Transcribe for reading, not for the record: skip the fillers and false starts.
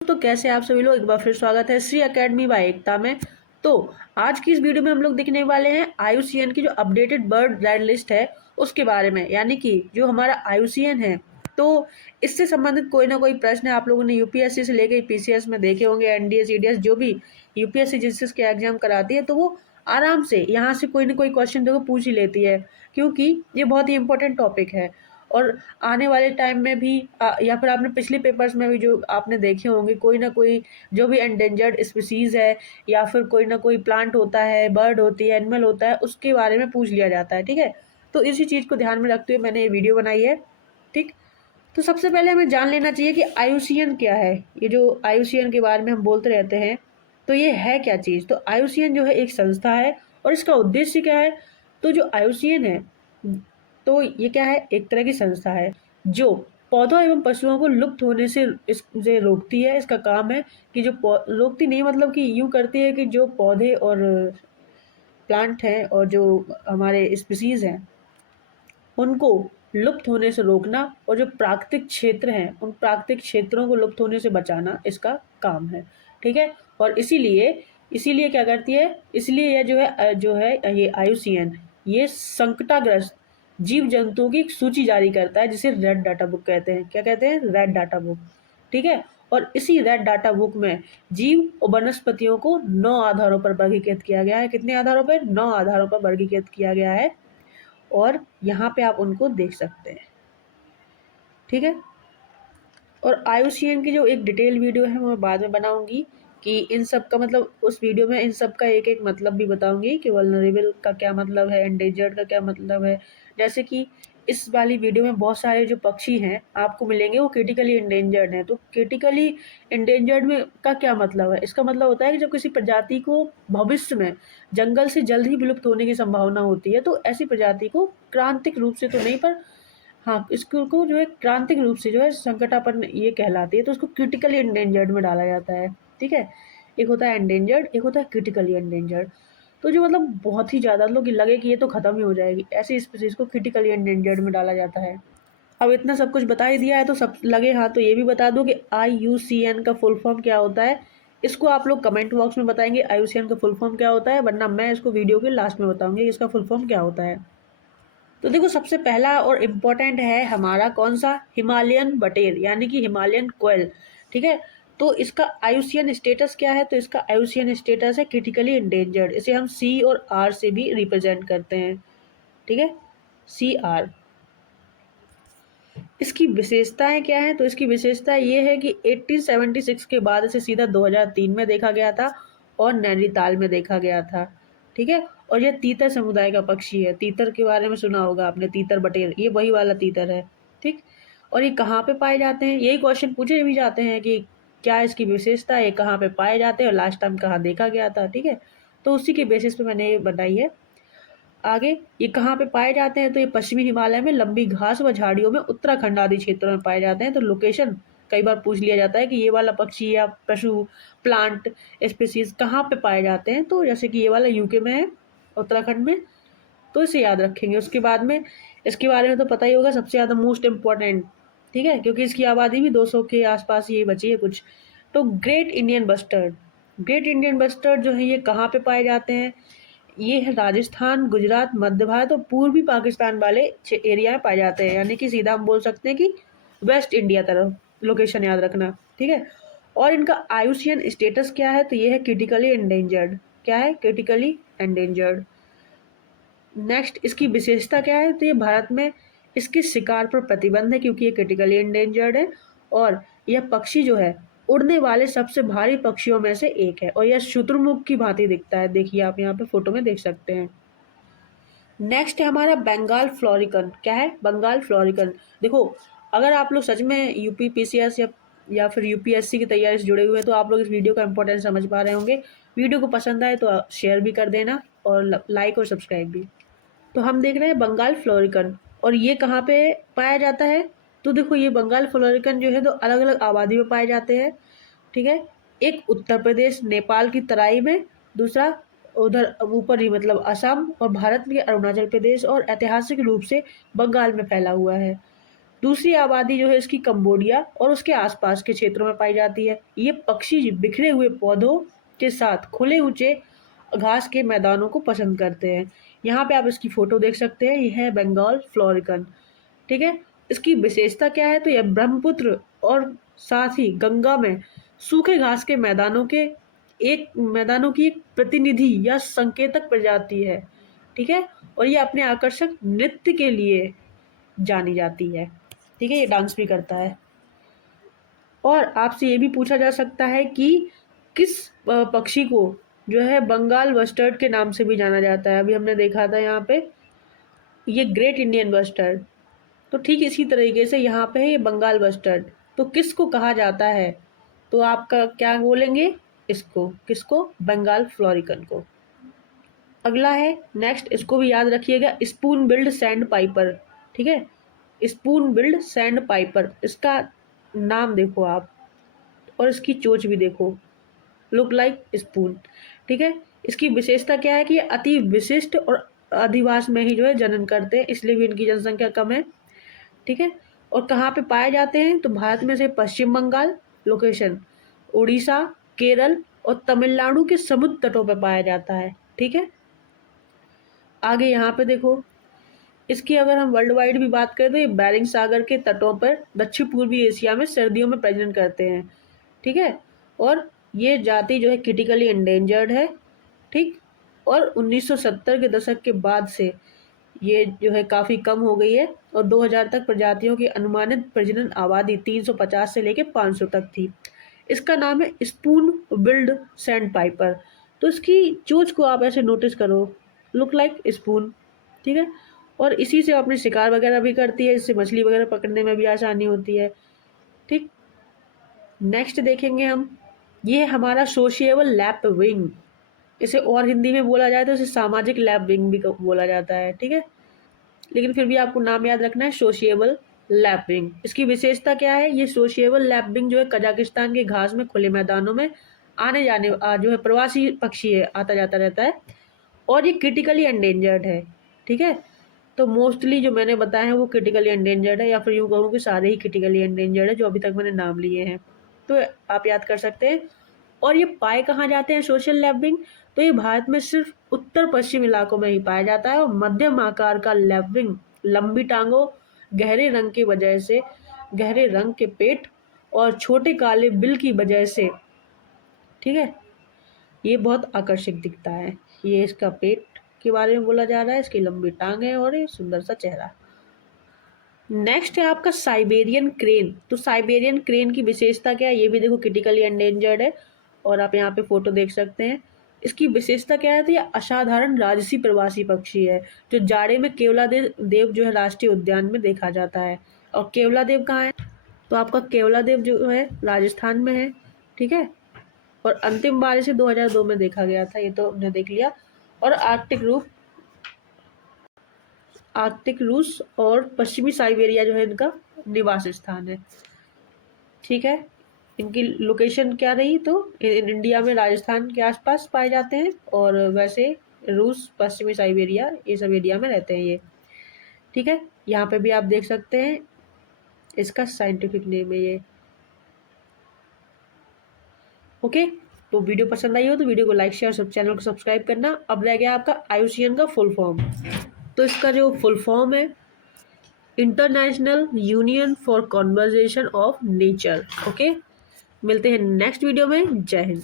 तो कैसे आप सभी लोग, एक बार फिर स्वागत है श्री एकेडमी बाय एकता में। तो आज की इस वीडियो में हम लोग देखने वाले हैं आईयूसीएन की जो अपडेटेड बर्ड रेड लिस्ट है उसके बारे में, यानी कि जो हमारा आईयूसीएन है। तो इससे संबंधित कोई ना कोई प्रश्न आप लोगों ने यूपीएससी से लेकर पीसीएस में देखे होंगे, एनडीए सीडीएस जो भी यूपीएससी जिसके एग्जाम कराती है, तो वो आराम से यहाँ से कोई ना कोई क्वेश्चन देखो पूछ ही लेती है, क्योंकि ये बहुत ही इंपॉर्टेंट टॉपिक है। और आने वाले टाइम में भी या फिर आपने पिछले पेपर्स में भी जो आपने देखे होंगे, कोई ना कोई जो भी एंडेंजर्ड स्पीसीज है या फिर कोई ना कोई प्लांट होता है, बर्ड होती है, एनिमल होता है, उसके बारे में पूछ लिया जाता है। ठीक है, तो इसी चीज़ को ध्यान में रखते हुए मैंने ये वीडियो बनाई है। ठीक, तो सबसे पहले हमें जान लेना चाहिए कि आईयूसीएन क्या है। ये जो आईयूसीएन के बारे में हम बोलते रहते हैं, तो ये है क्या चीज़। तो आईयूसीएन जो है एक संस्था है और इसका उद्देश्य क्या है। तो जो आईयूसीएन है, तो ये क्या है, एक तरह की संस्था है जो पौधों एवं पशुओं को लुप्त होने से इससे रोकती है। इसका काम है कि जो रोकती नहीं, मतलब कि यूं करती है कि जो पौधे और प्लांट हैं और जो हमारे स्पीसीज हैं उनको लुप्त होने से रोकना, और जो प्राकृतिक क्षेत्र हैं उन प्राकृतिक क्षेत्रों को लुप्त होने से बचाना इसका काम है। ठीक है, और इसीलिए इसीलिए क्या करती है, इसलिए यह जो है ये आईयूसीएन ये संकटाग्रस्त जीव जंतुओं की एक सूची जारी करता है, जिसे रेड डाटा बुक कहते हैं। क्या कहते हैं? Red data book. ठीक है, और इसी रेड डाटा बुक में जीव और वनस्पतियों को 9 आधारों पर वर्गीकृत किया गया है। कितने आधारों पर? 9 आधारों पर वर्गीकृत किया गया है, और यहाँ पे आप उनको देख सकते हैं। ठीक है, और आईयूसीएन की जो एक डिटेल वीडियो है वो मैं बाद में बनाऊंगी, कि इन सब का मतलब, उस वीडियो में इन सब का एक एक मतलब भी बताऊंगी कि वल्नरेबल का क्या मतलब है, एंडेंजर्ड का क्या मतलब है। जैसे कि इस वाली वीडियो में बहुत सारे जो पक्षी हैं आपको मिलेंगे वो क्रिटिकली एंडेंजर्ड हैं। तो क्रिटिकली एंडेंजर्ड में का क्या मतलब है? इसका मतलब होता है कि जब किसी प्रजाति को भविष्य में जंगल से जल्द ही विलुप्त होने की संभावना होती है, तो ऐसी प्रजाति को क्रांतिक रूप से तो नहीं, पर हाँ, इसको जो है क्रांतिक रूप से जो है संकटापन्न ये कहलाती है, तो उसको क्रिटिकली एंडेंजर्ड में डाला जाता है। ठीक है, एक होता है एंडेंजर्ड, एक होता है क्रिटिकली एंडेंजर्ड। तो जो मतलब बहुत ही ज़्यादा लोग लगे कि ये तो ख़त्म ही हो जाएगी, ऐसी स्पीसीज को क्रिटिकली एंडेंजर्ड में डाला जाता है। अब इतना सब कुछ बता ही दिया है, तो सब लगे हाँ तो ये भी बता दो कि आईयूसीएन का फुल फॉर्म क्या होता है। इसको आप लोग कमेंट बॉक्स में बताएंगे आईयूसीएन का फुल फॉर्म क्या होता है, वरना मैं इसको वीडियो के लास्ट में बताऊंगी कि इसका फुल फॉर्म क्या होता है। तो देखो, सबसे पहला और इम्पोर्टेंट है हमारा कौन सा? हिमालयन बटेर, यानी कि हिमालयन कोयल। ठीक है, तो इसका आईयूसीएन स्टेटस क्या है? तो इसका आईयूसीएन स्टेटस है क्रिटिकली इंडेंजर्ड। इसे हम सी और आर से भी रिप्रेजेंट करते हैं। ठीक है, सी आर। इसकी विशेषताएं क्या है? तो इसकी विशेषता ये है कि 1876 के बाद इसे सीधा 2003 में देखा गया था और नैनीताल में देखा गया था। ठीक है, और यह तीतर समुदाय का पक्षी है। तीतर के बारे में सुना होगा आपने, तीतर बटेर, ये वही वाला तीतर है। ठीक, और ये कहाँ पे पाए जाते हैं? यही क्वेश्चन पूछे भी जाते हैं कि क्या इसकी विशेषता है, कहाँ पे पाए जाते हैं और लास्ट टाइम कहाँ देखा गया था। ठीक है, तो उसी के बेसिस पे मैंने ये बनाई है। आगे, ये कहाँ पे पाए जाते हैं? तो ये पश्चिमी हिमालय में लंबी घास व झाड़ियों में उत्तराखंड आदि क्षेत्रों में पाए जाते हैं। तो लोकेशन कई बार पूछ लिया जाता है कि ये वाला पक्षी या पशु, प्लांट स्पीसीज कहाँ पे पाए जाते हैं। तो जैसे कि ये वाला यूके में है, उत्तराखंड में, तो इसे याद रखेंगे। उसके बाद में इसके बारे में तो पता ही होगा, सबसे ज़्यादा मोस्ट इम्पॉर्टेंट। ठीक है, क्योंकि इसकी आबादी भी 200 के आसपास ही बची है कुछ। तो great Indian bustard, great Indian bustard जो है ये कहाँ पे पाए जाते हैं? ये है राजस्थान, गुजरात, मध्य भारत और पूर्वी पाकिस्तान वाले एरिया में पाए जाते हैं, यानी कि सीधा हम बोल सकते हैं कि वेस्ट इंडिया तरफ। लोकेशन याद रखना। ठीक है, और इनका आईयूसीएन स्टेटस क्या है? तो ये है क्रिटिकली एंडेंजर्ड। क्या है? Critically endangered. नेक्स्ट, इसकी विशेषता क्या है? तो ये भारत में इसके शिकार पर प्रतिबंध है, क्योंकि ये क्रिटिकली एंडेंजर्ड है, और यह पक्षी जो है उड़ने वाले सबसे भारी पक्षियों में से एक है, और यह शुतुरमुर्ग की भांति दिखता है। देखिए, आप यहाँ पे फोटो में देख सकते हैं। नेक्स्ट है हमारा बंगाल फ्लोरिकन। क्या है? बंगाल फ्लोरिकन। देखो, अगर आप लोग सच में यूपी पीसीएस या फिर यूपीएससी की तैयारी से जुड़े हुए हैं, तो आप लोग इस वीडियो का इंपॉर्टेंस समझ पा रहे होंगे। वीडियो को पसंद आए तो शेयर भी कर देना, और लाइक और सब्सक्राइब भी। तो हम देख रहे हैं बंगाल फ्लोरिकन, और ये कहाँ पे पाया जाता है? तो देखो, ये बंगाल फ्लोरिकन जो है तो अलग अलग आबादी में पाए जाते हैं। ठीक है, एक उत्तर प्रदेश नेपाल की तराई में, दूसरा उधर ऊपर ही मतलब असम और भारत के अरुणाचल प्रदेश और ऐतिहासिक रूप से बंगाल में फैला हुआ है। दूसरी आबादी जो है इसकी कंबोडिया और उसके आसपास के क्षेत्रों में पाई जाती है। ये पक्षी बिखरे हुए पौधों के साथ खुले ऊंचे घास के मैदानों को पसंद करते हैं। यहाँ पे आप इसकी फोटो देख सकते हैं, यह है बंगाल फ्लोरिकन। ठीक है, इसकी विशेषता क्या है, तो यह ब्रह्मपुत्र और साथ ही गंगा में सूखे घास के मैदानों की एक प्रतिनिधि या संकेतक प्रजाति है। ठीक है, और ये अपने आकर्षक नृत्य के लिए जानी जाती है। ठीक है, ये डांस भी करता है। और आपसे ये भी पूछा जा सकता है कि किस पक्षी को जो है बंगाल बस्टर्ड के नाम से भी जाना जाता है। अभी हमने देखा था यहाँ पे ये ग्रेट इंडियन बस्टर्ड, तो ठीक इसी तरीके से यहाँ पे है ये बंगाल बस्टर्ड। तो किसको कहा जाता है, तो आपका क्या बोलेंगे, इसको, किसको, बंगाल फ्लोरिकन को। अगला है नेक्स्ट, इसको भी याद रखिएगा, स्पून बिल्ड सैंड पाइपर। ठीक है, स्पून बिल्ड सैंड पाइपर, इसका नाम देखो आप और इसकी चोंच भी देखो, लुक लाइक स्पून। ठीक है, इसकी विशेषता क्या है कि ये अति विशिष्ट और अधिवास में ही जो है जनन करते हैं, इसलिए भी इनकी जनसंख्या कम है। ठीक है, और कहाँ पे पाए जाते हैं, तो भारत में से पश्चिम बंगाल, लोकेशन उड़ीसा, केरल और तमिलनाडु के समुद्र तटों पर पाया जाता है। ठीक है, आगे यहाँ पे देखो, इसकी अगर हम वर्ल्ड वाइड भी बात करें तो ये बेरिंग सागर के तटों पर दक्षिण पूर्वी एशिया में सर्दियों में प्रजनन करते हैं। ठीक है, और ये जाति जो है क्रिटिकली एंडेंजर्ड है। ठीक, और 1970 के दशक के बाद से ये जो है काफ़ी कम हो गई है और 2000 तक प्रजातियों की अनुमानित प्रजनन आबादी 350 से लेकर 500 तक थी। इसका नाम है स्पून बिल्ड सैंड पाइपर। तो इसकी चोंच को आप ऐसे नोटिस करो, लुक लाइक स्पून। ठीक है, और इसी से अपने शिकार वगैरह भी करती है, इससे मछली वगैरह पकड़ने में भी आसानी होती है। ठीक, नेक्स्ट देखेंगे हम, ये है हमारा सोशिएबल लैप विंग। इसे और हिंदी में बोला जाए तो इसे सामाजिक लैप विंग भी बोला जाता है। ठीक है, लेकिन फिर भी आपको नाम याद रखना है, सोशिएबल लैपिंग। इसकी विशेषता क्या है, ये सोशिएबल लैपिंग जो है कजाकिस्तान के घास में खुले मैदानों में आने जाने जो है प्रवासी पक्षी है, आता जाता रहता है और ये क्रिटिकली एंडेंजर्ड है। ठीक है, तो मोस्टली जो मैंने बताया है वो क्रिटिकली एंडेंजर्ड है, या फिर यूँ कहूँ कि सारे ही क्रिटिकली एंडेंजर्ड है जो अभी तक मैंने नाम लिए हैं, तो आप याद कर सकते हैं। और ये पाए कहाँ जाते हैं सोशल लैपिंग, तो ये भारत में सिर्फ उत्तर पश्चिम इलाकों में ही पाया जाता है और मध्यम आकार का लैपिंग लंबी टांगों, गहरे रंग के पेट और छोटे काले बिल की वजह से, ठीक है, ये बहुत आकर्षक दिखता है। ये इसका पेट के बारे में बोला जा रहा है, इसकी लंबी टांग है और ये सुंदर सा चेहरा। नेक्स्ट है आपका साइबेरियन क्रेन। तो साइबेरियन क्रेन की विशेषता क्या है, ये भी देखो क्रिटिकली एंडेंजर्ड है और आप यहाँ पे फोटो देख सकते हैं। इसकी विशेषता क्या है, तो ये असाधारण राजसी प्रवासी पक्षी है जो जाड़े में केवलादेव जो है राष्ट्रीय उद्यान में देखा जाता है। और केवलादेव कहाँ है, तो आपका केवलादेव जो है राजस्थान में है। ठीक है, और अंतिम बार इसे 2002 में देखा गया था, ये तो हमने देख लिया। और आर्कटिक रूस और पश्चिमी साइबेरिया जो है इनका निवास स्थान है। ठीक है, इनकी लोकेशन क्या रही, तो इंडिया में राजस्थान के आसपास पाए जाते हैं और वैसे रूस, पश्चिमी साइबेरिया, ये सब एरिया में रहते हैं ये। ठीक है, यहाँ पे भी आप देख सकते हैं इसका साइंटिफिक नेम है ये। ओके, तो वीडियो पसंद आई हो तो वीडियो को लाइक शेयर, सब चैनल को सब्सक्राइब करना। अब रह गया आपका IUCN का फुल फॉर्म। तो इसका जो फुल फॉर्म है, international union for conservation of nature. Okay, मिलते हैं नेक्स्ट वीडियो में। जय हिंद।